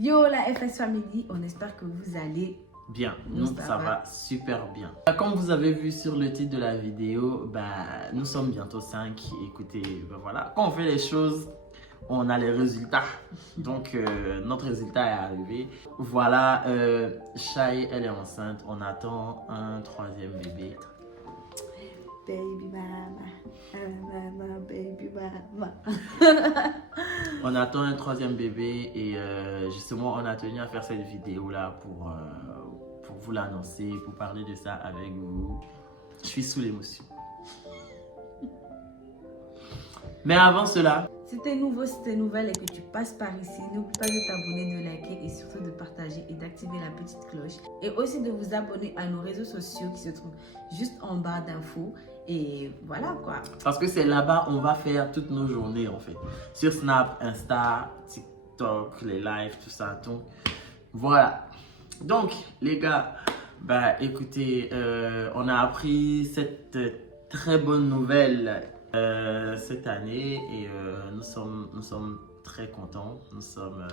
Yo la FS Family, on espère que vous allez bien. Nous, ça va super bien. Comme vous avez vu sur le titre de la vidéo, nous sommes bientôt 5. Écoutez, voilà, quand on fait les choses, on a les résultats. Donc, notre résultat est arrivé. Voilà, Shai, elle est enceinte. On attend un troisième bébé. Baby mama, baby mama. On attend un troisième bébé et justement, on a tenu à faire cette vidéo-là pour vous l'annoncer, pour parler de ça avec vous. Je suis sous l'émotion. Mais avant cela... Si t'es nouveau, si t'es nouvelle et que tu passes par ici, n'oublie pas de t'abonner, de liker et surtout de partager et d'activer la petite cloche. Et aussi de vous abonner à nos réseaux sociaux qui se trouvent juste en barre d'infos. Et voilà quoi. Parce que c'est là-bas on va faire toutes nos journées en fait. Sur Snap, Insta, TikTok, les lives, tout ça. Donc voilà. Donc les gars, écoutez, on a appris cette très bonne nouvelle cette année et nous sommes très contents, nous sommes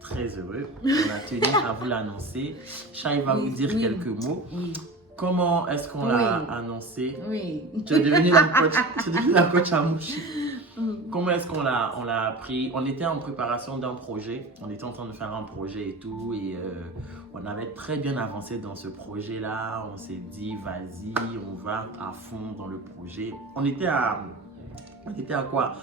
très heureux. On a tenu à vous l'annoncer. Shai va vous dire quelques mots. Oui. Comment est-ce qu'on l'a annoncé? Oui. Tu es devenu la coach à mouche. Comment est-ce qu'on l'a appris? On était en préparation d'un projet. On était en train de faire un projet et tout. Et on avait très bien avancé dans ce projet-là. On s'est dit, vas-y, on va à fond dans le projet. On était à quoi?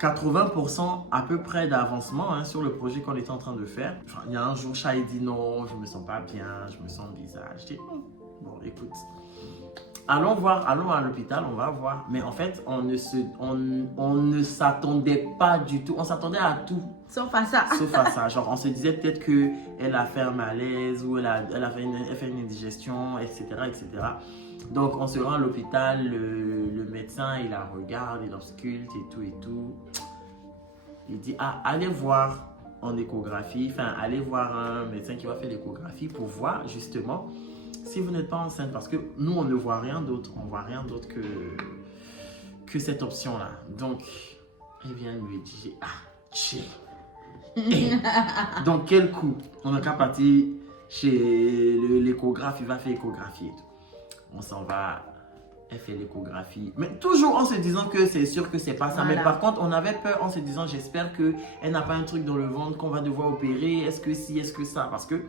80% à peu près d'avancement sur le projet qu'on était en train de faire. Enfin, il y a un jour, Shai dit non, je me sens pas bien, je me sens bizarre. Je dis, bon, écoute, allons à l'hôpital, on va voir. Mais en fait, on ne s'attendait pas du tout. On s'attendait à tout. Sauf à ça. Sauf à ça. Genre, on se disait peut-être qu'elle a fait un malaise ou elle fait une indigestion, etc., etc. Donc, on se rend à l'hôpital. Le médecin, il la regarde, il ausculte et tout et tout. Il dit, allez voir en échographie. Enfin, allez voir un médecin qui va faire l'échographie pour voir justement si vous n'êtes pas enceinte, parce que nous, on ne voit rien d'autre. On ne voit rien d'autre que cette option-là. Donc, elle vient lui dire, donc, quel coup? On n'a qu'à partir chez l'échographe, il va faire l'échographie et tout. On s'en va, elle fait l'échographie. Mais toujours en se disant que c'est sûr que c'est pas ça. Voilà. Mais par contre, on avait peur en se disant, j'espère qu'elle n'a pas un truc dans le ventre qu'on va devoir opérer. Est-ce que si, est-ce que ça? Parce que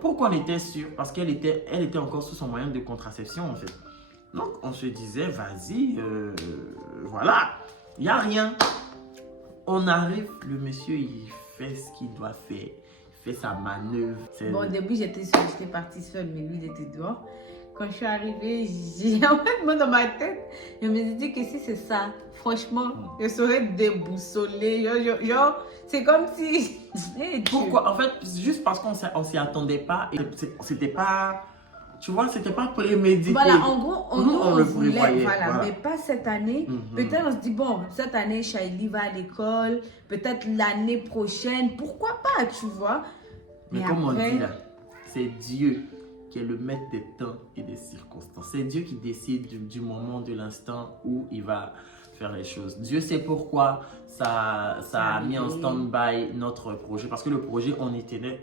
pourquoi on était sûr? Parce qu'elle était encore sous son moyen de contraception en fait. Donc on se disait, vas-y, voilà, il n'y a rien. On arrive, le monsieur il fait ce qu'il doit faire, il fait sa manœuvre. Bon, au début j'étais partie seule, mais lui il était dehors. Quand je suis arrivée, j'ai en fait moi dans ma tête, je me dit que si c'est ça, franchement, je serais déboussolée. C'est comme si... Pourquoi? En fait, juste parce qu'on s'y attendait pas. C'était pas... Tu vois, c'était pas prémédité. Voilà, en gros, on le voulait, voilà. Mais pas cette année. Peut-être on se dit, bon, cette année, Shaili va à l'école. Peut-être l'année prochaine. Pourquoi pas, tu vois? Mais comme après... on dit là, c'est Dieu qui est le maître des temps et des circonstances. C'est Dieu qui décide du moment, de l'instant où il va faire les choses. Dieu sait pourquoi ça a mis en stand-by notre projet. Parce que le projet, on y tenait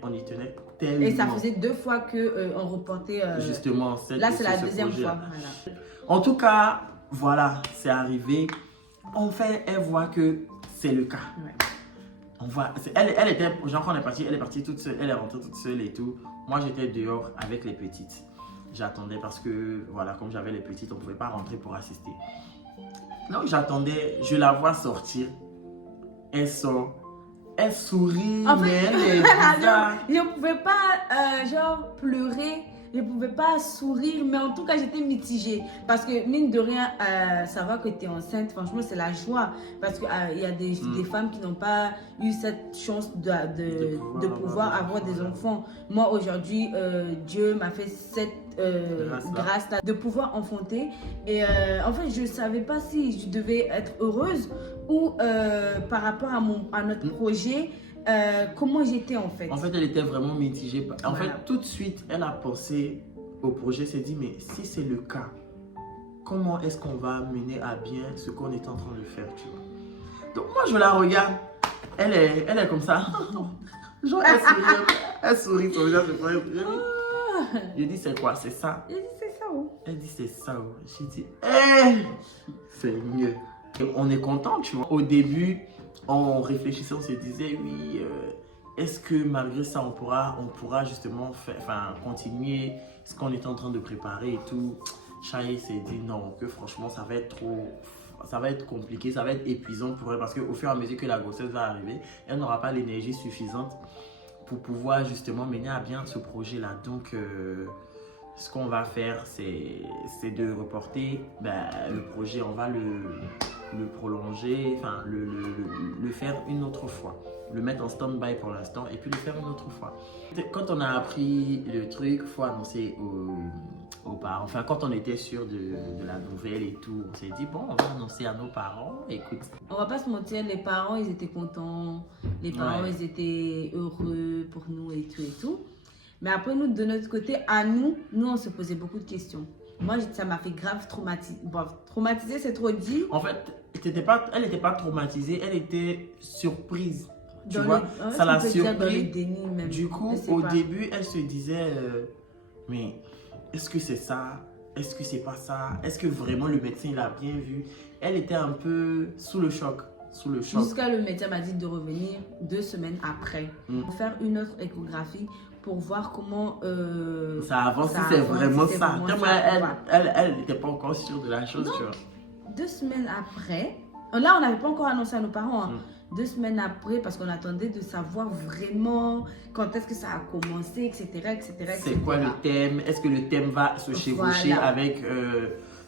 tellement. Et ça faisait 2 fois qu'on reportait. Justement, là, c'est la deuxième fois. Voilà. En tout cas, voilà, c'est arrivé. En fait, elle voit que c'est le cas. Ouais. On voit, elle était, genre quand elle est partie toute seule, elle est rentrée toute seule et tout. Moi, j'étais dehors avec les petites. J'attendais parce que, voilà, comme j'avais les petites, on ne pouvait pas rentrer pour assister. Donc, j'attendais, je la vois sortir. Elle sort, elle sourit, en fait, mais elle est bizarre. Je ne pouvais pas, genre, pleurer. Je ne pouvais pas sourire, mais en tout cas, j'étais mitigée. Parce que, mine de rien, savoir que tu es enceinte, franchement, c'est la joie. Parce qu'il y a des femmes qui n'ont pas eu cette chance de pouvoir avoir des enfants. Moi, aujourd'hui, Dieu m'a fait cette grâce de pouvoir enfanter. Et en fait, je ne savais pas si je devais être heureuse ou par rapport à notre projet. Comment j'étais en fait. En fait, elle était vraiment mitigée. En fait, tout de suite, elle a pensé au projet, s'est dit, mais si c'est le cas, comment est-ce qu'on va mener à bien ce qu'on est en train de faire, tu vois? Donc moi, je la regarde. Elle est comme ça. Genre, elle sourit, son visage se prend. J'ai dit, c'est quoi? C'est ça? J'ai dit, c'est ça, oh. Elle dit, c'est ça, oh. J'ai dit, eh, c'est mieux. Et on est content, tu vois. Au début, on réfléchissait, on se disait, oui, est-ce que malgré ça, on pourra justement continuer ce qu'on était en train de préparer et tout. Chahi s'est dit non, que franchement, ça va être compliqué, ça va être épuisant pour elle parce qu'au fur et à mesure que la grossesse va arriver, elle n'aura pas l'énergie suffisante pour pouvoir justement mener à bien ce projet-là. Donc, ce qu'on va faire, c'est de reporter le projet. On va le prolonger, enfin, le faire une autre fois. Le mettre en stand-by pour l'instant et puis le faire une autre fois. Quand on a appris le truc, il faut annoncer aux parents. Enfin, quand on était sûr de la nouvelle et tout, on s'est dit, bon, on va annoncer à nos parents. Écoute. On va pas se mentir, les parents, ils étaient contents. Les parents, ils étaient heureux pour nous et tout et tout. Mais après, nous, de notre côté, nous, on se posait beaucoup de questions. Moi, ça m'a fait grave traumatiser. Bon, traumatiser, c'est trop dit. En fait, elle n'était pas traumatisée, elle était surprise. Tu vois, ça l'a surpris. Du coup, au début, elle se disait, mais est-ce que c'est ça? Est-ce que c'est pas ça? Est-ce que vraiment le médecin l'a bien vu? Elle était un peu sous le choc. Jusqu'à le médecin m'a dit de revenir 2 semaines après pour faire une autre échographie pour voir comment ça avance, si c'est vraiment ça. Elle n'était pas encore sûre de la chose. Donc, tu vois. 2 semaines après, là on n'avait pas encore annoncé à nos parents. Hein. 2 semaines après, parce qu'on attendait de savoir vraiment quand est-ce que ça a commencé, etc. C'est quoi le thème? Est-ce que le thème va se chevaucher avec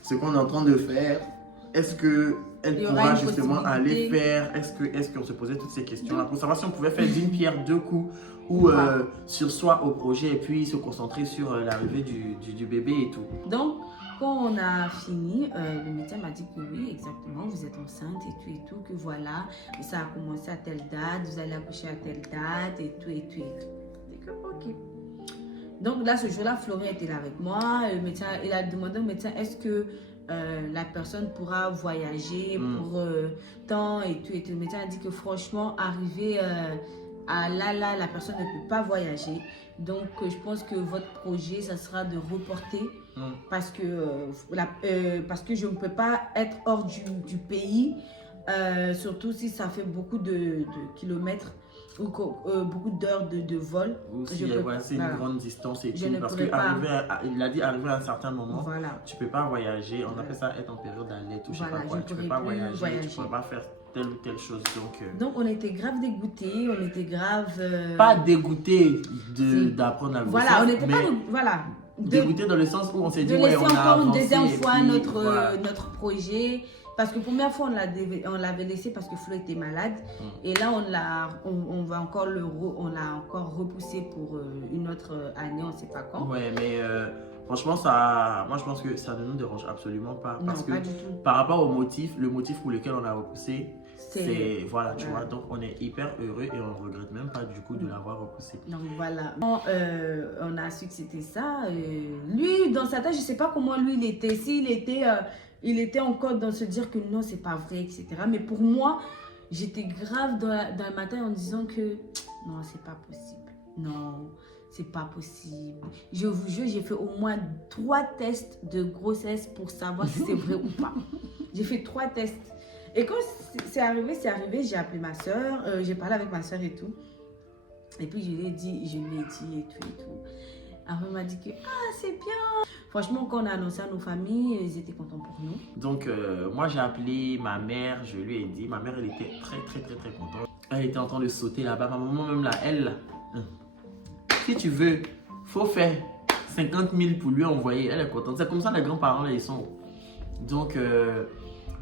ce qu'on est en train de faire? Est-ce qu'elle pourra justement aller faire? Est-ce qu'on se posait toutes ces questions-là pour savoir si on pouvait faire d'une pierre 2 coups ou sur soi au projet et puis se concentrer sur l'arrivée du bébé et tout. Donc, quand on a fini, le médecin m'a dit que oui, exactement, vous êtes enceinte et tout, que voilà, ça a commencé à telle date, vous allez accoucher à telle date et tout. J'ai dit que ok. Donc là, ce jour-là, Florian était là avec moi. Le médecin, il a demandé au médecin, est-ce que la personne pourra voyager pour tant et tout. Le médecin a dit que franchement, arrivé à là, la personne ne peut pas voyager. Donc, je pense que votre projet, ça sera de reporter parce que je ne peux pas être hors du pays, surtout si ça fait beaucoup de kilomètres ou beaucoup d'heures de vol. C'est une grande distance et tout. Parce qu'il a dit arriver à un certain moment, tu ne peux pas voyager. On appelle ça être en période d'alerte ou je sais pas quoi. Tu ne peux pas voyager, tu ne peux pas faire telle ou telle chose. Donc on était grave dégoûtés, on était grave... Pas dégoûtés d'apprendre à le Voilà, on n'était pas... Voilà. Dégoûtés dans le sens où on s'est dit, on a encore une deuxième fois puis, notre projet. Parce que première fois, on l'avait laissé parce que Flo était malade. Et là, on l'a encore repoussé pour une autre année, on ne sait pas quand. Ouais, mais franchement, moi je pense que ça ne nous dérange absolument pas. Parce que pas du tout. Par rapport au motif, le motif pour lequel on a repoussé, c'est voilà, tu vois. Donc on est hyper heureux et on ne regrette même pas du coup de l'avoir repoussé. Donc voilà. On a su que c'était ça. Lui, dans sa tête, je ne sais pas comment lui il était. Il était encore dans se dire que non, c'est pas vrai, etc. Mais pour moi, j'étais grave dans le matin en disant que non, c'est pas possible. Non, c'est pas possible. Je vous jure, j'ai fait au moins 3 tests de grossesse pour savoir si c'est vrai ou pas. J'ai fait 3 tests. Et quand c'est arrivé, j'ai appelé ma soeur, j'ai parlé avec ma soeur et tout. Et puis je lui ai dit et tout. Après, elle m'a dit que c'est bien. Franchement, quand on a annoncé à nos familles, ils étaient contents pour nous. Donc, moi, j'ai appelé ma mère, je lui ai dit. Ma mère, elle était très contente. Elle était en train de sauter là-bas. Ma maman, même là, si tu veux, faut faire 50 000 pour lui envoyer. Elle est contente. C'est comme ça, les grands-parents, là, ils sont. Donc,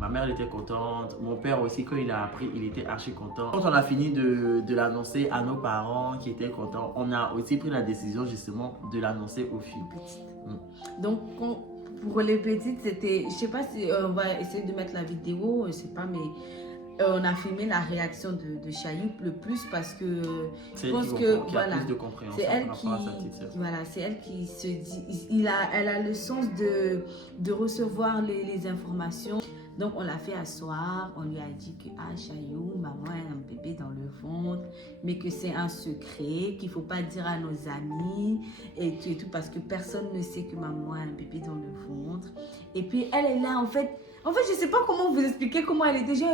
ma mère, elle était contente. Mon père aussi, quand il a appris, il était archi content. Quand on a fini de l'annoncer à nos parents qui étaient contents, on a aussi pris la décision, justement, de l'annoncer aux filles. Donc, pour les petites, c'était... Je sais pas si on va essayer de mettre la vidéo, je sais pas, mais on a filmé la réaction de Chayoup le plus parce que je pense que voilà, c'est elle qui se dit... Elle a le sens de recevoir les informations. Donc, on l'a fait asseoir. On lui a dit que, Chayou, maman a un bébé dans le ventre, mais que c'est un secret, qu'il ne faut pas dire à nos amis et tout, parce que personne ne sait que maman a un bébé dans le ventre. Et puis, elle est là, en fait, je ne sais pas comment vous expliquer comment elle était.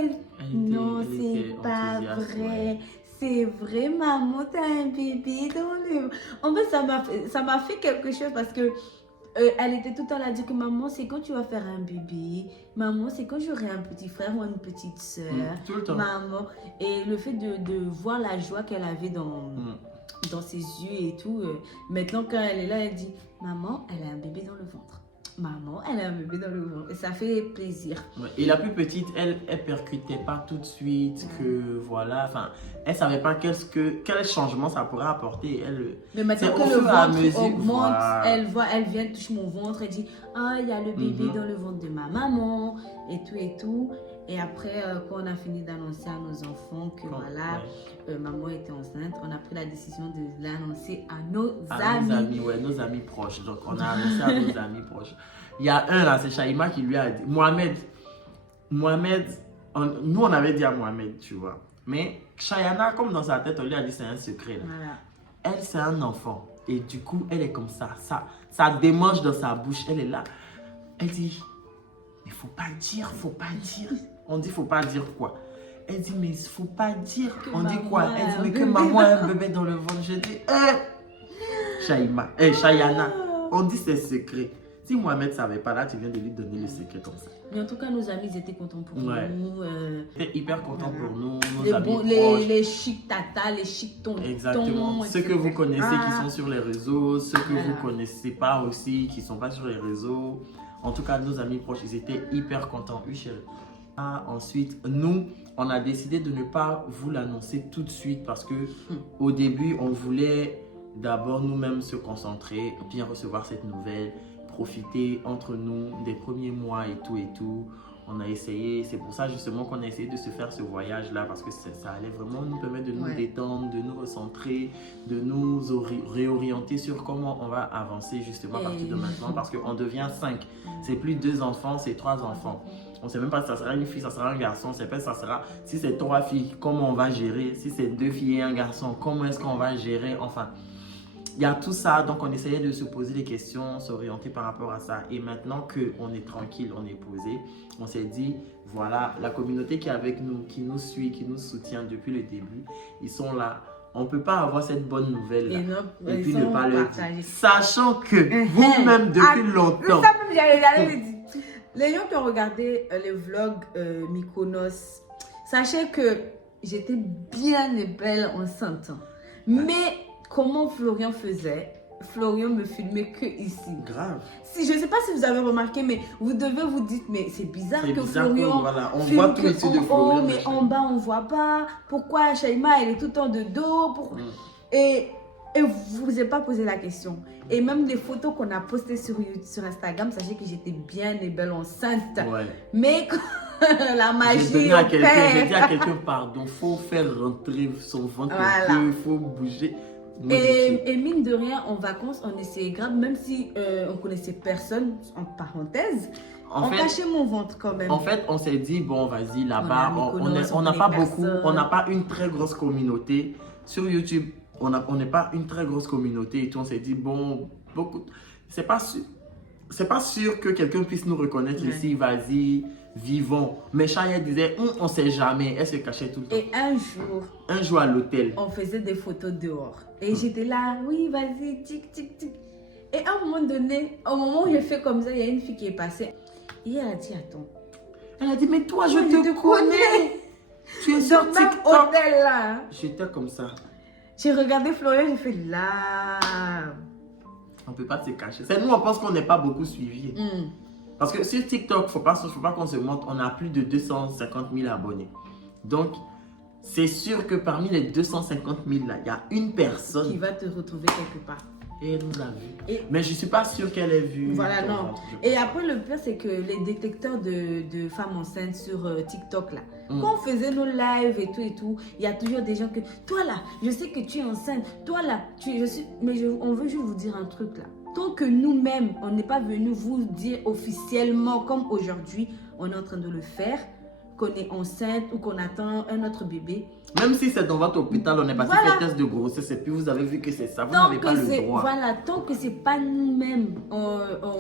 Non, c'est pas vrai. C'est vrai, maman, t'as un bébé dans le... En fait, ça m'a fait quelque chose parce que elle était tout le temps là à dire que maman, c'est quand tu vas faire un bébé. Maman, c'est quand j'aurai un petit frère ou une petite soeur. Tout le temps. Maman. Et le fait de voir la joie qu'elle avait dans ses yeux et tout. Maintenant, quand elle est là, elle dit, maman, elle a un bébé dans le ventre. Maman, elle a un bébé dans le ventre. Et ça fait plaisir. Ouais. Et la plus petite, elle percutait pas tout de suite que voilà, enfin, elle savait pas quel changement ça pourrait apporter. Mais maintenant que le ventre augmente, elle vient toucher mon ventre, elle dit, il y a le bébé dans le ventre de ma maman et tout. Et après, quand on a fini d'annoncer à nos enfants que maman était enceinte, on a pris la décision de l'annoncer à nos amis. Nos amis proches. Donc, on a annoncé à nos amis proches. Il y a un là, c'est Shaima qui lui a dit, Mohamed, nous on avait dit à Mohamed, tu vois. Mais Shayana, comme dans sa tête, on lui a dit c'est un secret. Là. Voilà. Elle, c'est un enfant. Et du coup, elle est comme ça. Ça démange dans sa bouche. Elle est là. Elle dit, mais faut pas dire. On dit, faut pas dire quoi? Elle dit, mais faut pas dire. On dit quoi? Elle dit, mais que maman a un bébé dans le ventre. Je dis, Shayana, on dit c'est secret. Si Mohamed ne savait pas, là, tu viens de lui donner le secret comme ça. Mais en tout cas, nos amis, ils étaient contents pour nous. Ils étaient hyper contents pour nous, nos amis proches. Les chic tata, les chic tontons. Exactement. Ceux que vous connaissez qui sont sur les réseaux, ceux que vous ne connaissez pas aussi, qui ne sont pas sur les réseaux. En tout cas, nos amis proches, ils étaient hyper contents. Oui, chérie. Ensuite, nous, on a décidé de ne pas vous l'annoncer tout de suite parce que au début, on voulait d'abord nous-mêmes se concentrer, bien recevoir cette nouvelle, profiter entre nous des premiers mois et tout. On a essayé, c'est pour ça justement qu'on a essayé de se faire ce voyage-là parce que ça allait vraiment nous permettre de nous détendre, de nous recentrer, de nous réorienter sur comment on va avancer justement à partir de maintenant parce qu'on devient 5. C'est plus 2 enfants, c'est 3 enfants. On ne sait même pas si ça sera une fille, ça sera un garçon. On ne sait pas si ça sera, si c'est 3 filles, comment on va gérer. Si c'est 2 filles et un garçon, comment est-ce qu'on va gérer. Enfin, il y a tout ça. Donc, on essayait de se poser des questions, s'orienter par rapport à ça. Et maintenant qu'on est tranquille, on est posé, on s'est dit, voilà, la communauté qui est avec nous, qui nous suit, qui nous soutient depuis le début, ils sont là. On ne peut pas avoir cette bonne nouvelle-là et puis ne pas le dire. Sachant que vous-même, depuis longtemps... Ça, même, j'allais le dire. Les gens qui ont regardé les vlogs Mykonos, sachez que j'étais bien et belle enceinte. Mais comment Florian faisait? Florian me filmait que ici. Grave. Si, je ne sais pas si vous avez remarqué, mais vous devez vous dire, mais c'est bizarre que Florian... Voilà, on voit tout ici de Florian. Mais en bas, on ne voit pas. Pourquoi Shaima, elle est tout le temps de dos? Et vous n'avez pas posé la question. Et même les photos qu'on a postées sur Instagram, sachez que j'étais bien et belle enceinte. Ouais. Mais la magie J'ai dit à quelqu'un, pardon, il faut faire rentrer son ventre un peu, il faut bouger. Et mine de rien, en vacances, on essayait grave, même si on connaissait personne, en parenthèse, on cachait mon ventre quand même. En fait, on s'est dit, bon, vas-y, là-bas, on n'a pas beaucoup, on n'a pas une très grosse communauté. Sur YouTube, on n'est pas une très grosse communauté et tout. On s'est dit, bon, c'est pas sûr que quelqu'un puisse nous reconnaître ici, vas-y, vivons. Mais Chaya disait, on ne sait jamais, elle se cachait tout le temps. Et un jour à l'hôtel, on faisait des photos dehors. Et j'étais là, oui, vas-y, tic, tic, tic. Et à un moment donné, au moment où j'ai fait comme ça, il y a une fille qui est passée. Et elle a dit, attends. Elle a dit, mais toi, je te connais. Tu es sur TikTok. Hôtel, là. J'étais comme ça. J'ai regardé Florian, j'ai fait là. On ne peut pas se cacher. C'est nous, on pense qu'on n'est pas beaucoup suivis. Parce que sur TikTok, il ne faut pas qu'on se montre, on a plus de 250 000 abonnés. Donc, c'est sûr que parmi les 250 000 là, il y a une personne qui va te retrouver quelque part. Et elle nous a vu. Mais je ne suis pas sûre qu'elle ait vu. Voilà, non. Et après, le pire, c'est que les détecteurs de femmes enceintes sur TikTok, là, quand on faisait nos lives et tout, il y a toujours des gens que, toi là, je sais que tu es enceinte, toi là, on veut juste vous dire un truc là. Tant que nous-mêmes, on n'est pas venu vous dire officiellement, comme aujourd'hui, on est en train de le faire, qu'on est enceinte ou qu'on attend un autre bébé. Même si c'est dans votre hôpital, on est passé faire test de grossesse et puis vous avez vu que c'est ça, vous n'avez pas le droit. Voilà, tant que c'est pas nous-mêmes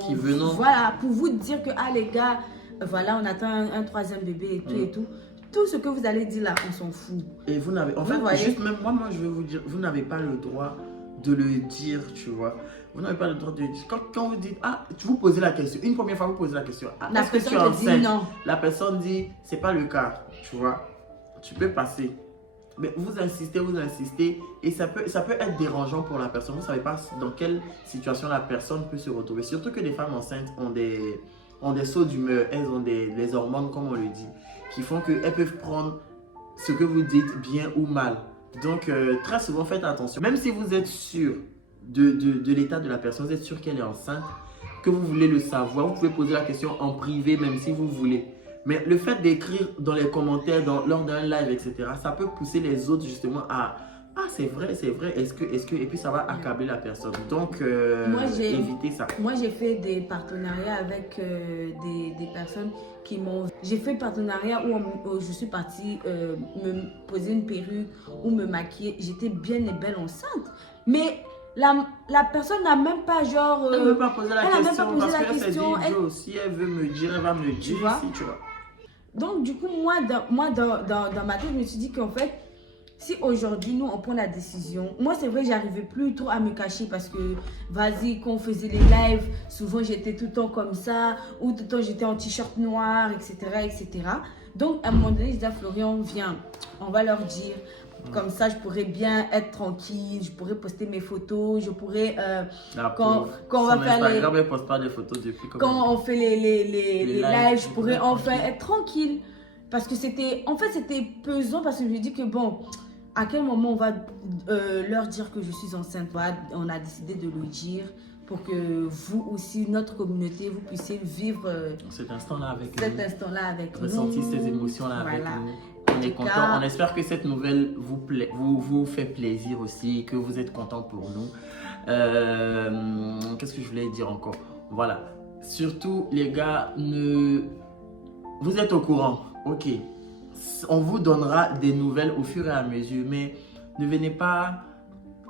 qui venons. Voilà, pour vous dire que, ah les gars, voilà, on attend un troisième bébé et tout et tout. Tout ce que vous allez dire là, on s'en fout. Et vous n'avez, en fait, juste même moi, je vais vous dire, vous n'avez pas le droit de le dire, tu vois. Vous n'avez pas le droit de le dire. Quand vous dites, ah, vous posez la question, une première fois, vous posez la question, ah, la est-ce que tu es enceinte? dit non. La personne dit, c'est pas le cas, tu vois. Tu peux passer. Mais vous insistez, et ça peut être dérangeant pour la personne. Vous ne savez pas dans quelle situation la personne peut se retrouver. Surtout que les femmes enceintes ont des sauts d'humeur, elles ont des hormones, comme on le dit, qui font qu'elles peuvent prendre ce que vous dites bien ou mal. Donc, très souvent, faites attention. Même si vous êtes sûr de l'état de la personne, vous êtes sûr qu'elle est enceinte, que vous voulez le savoir, vous pouvez poser la question en privé, même si vous voulez. Mais le fait d'écrire dans les commentaires, lors d'un live, etc., ça peut pousser les autres justement à « Ah, c'est vrai, est-ce que… » Et puis, ça va accabler la personne. Donc, évitez ça. Moi, j'ai fait des partenariats avec des personnes qui m'ont… J'ai fait partenariat où je suis partie me poser une perruque ou me maquiller. J'étais bien et belle enceinte. Mais la personne n'a même pas genre… elle ne veut pas poser la question. Elle n'a même pas posé la question. Si elle veut me dire, elle va me dire. Tu vois? Donc, du coup, moi, dans ma tête, je me suis dit qu'en fait, si aujourd'hui, nous, on prend la décision, moi, c'est vrai, j'arrivais plus trop à me cacher parce que, vas-y, quand on faisait les lives, souvent, j'étais tout le temps comme ça, ou tout le temps, j'étais en t-shirt noir, etc., etc. Donc, à un moment donné, je disais à Florian, viens, on va leur dire. Comme ça, je pourrais bien être tranquille, je pourrais poster mes photos, je pourrais… quand on va faire Instagram, elle poste pas des photos depuis quand on fait les lives, je pourrais enfin être tranquille. Parce que c'était… En fait, c'était pesant parce que je me dis que bon… À quel moment on va leur dire que je suis enceinte? On a décidé de le dire pour que vous aussi, notre communauté, vous puissiez vivre cet instant-là avec nous. Ressentir ces émotions-là avec nous. On est content. On espère que cette nouvelle vous fait plaisir aussi, que vous êtes content pour nous. Qu'est-ce que je voulais dire encore? Voilà. Surtout, les gars, vous êtes au courant. Ok. On vous donnera des nouvelles au fur et à mesure, mais ne venez pas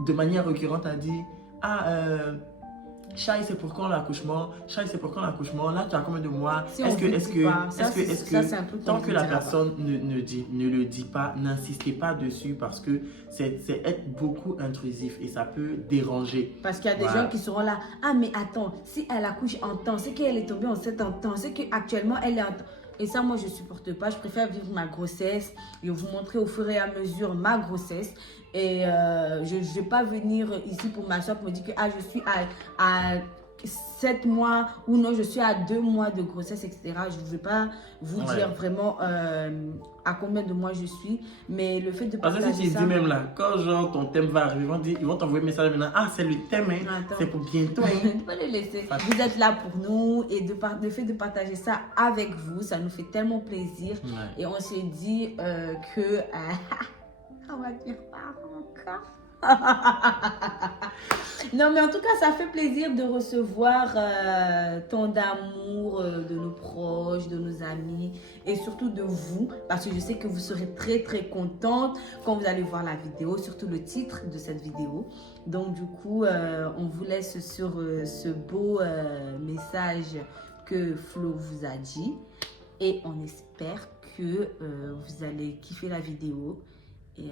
de manière récurrente à dire « Ah, Chai, c'est pour quand l'accouchement? Chai, c'est pour quand l'accouchement? Là, tu as combien de mois? » Est-ce que tant que la personne ne le dit pas, n'insistez pas dessus parce que c'est être beaucoup intrusif et ça peut déranger. Parce qu'il y a des gens qui seront là. Ah, mais attends, si elle accouche en temps, c'est qu'elle est tombée enceinte en temps, c'est qu'actuellement elle est en temps. Et ça, moi, je ne supporte pas. Je préfère vivre ma grossesse et vous montrer au fur et à mesure ma grossesse. Et je ne vais pas venir ici pour m'asseoir pour me dire que ah, je suis à 7 mois ou non, je suis à 2 mois de grossesse, etc. Je ne vais pas vous dire vraiment à combien de mois je suis. Mais le fait de partager ça… Parce que si tu dis même là, quand genre ton thème va arriver, ils vont t'envoyer un message maintenant. Ah, c'est le thème, hein, c'est pour bientôt. Tu peux le laisser. Vous êtes là pour nous et le fait de partager ça avec vous, ça nous fait tellement plaisir. Et on se dit que… on va dire pas encore. Non, mais en tout cas, ça fait plaisir de recevoir tant d'amour de nos proches, de nos amis et surtout de vous, parce que je sais que vous serez très très contente quand vous allez voir la vidéo, surtout le titre de cette vidéo. Donc du coup, on vous laisse sur ce beau message que Flo vous a dit et on espère que vous allez kiffer la vidéo et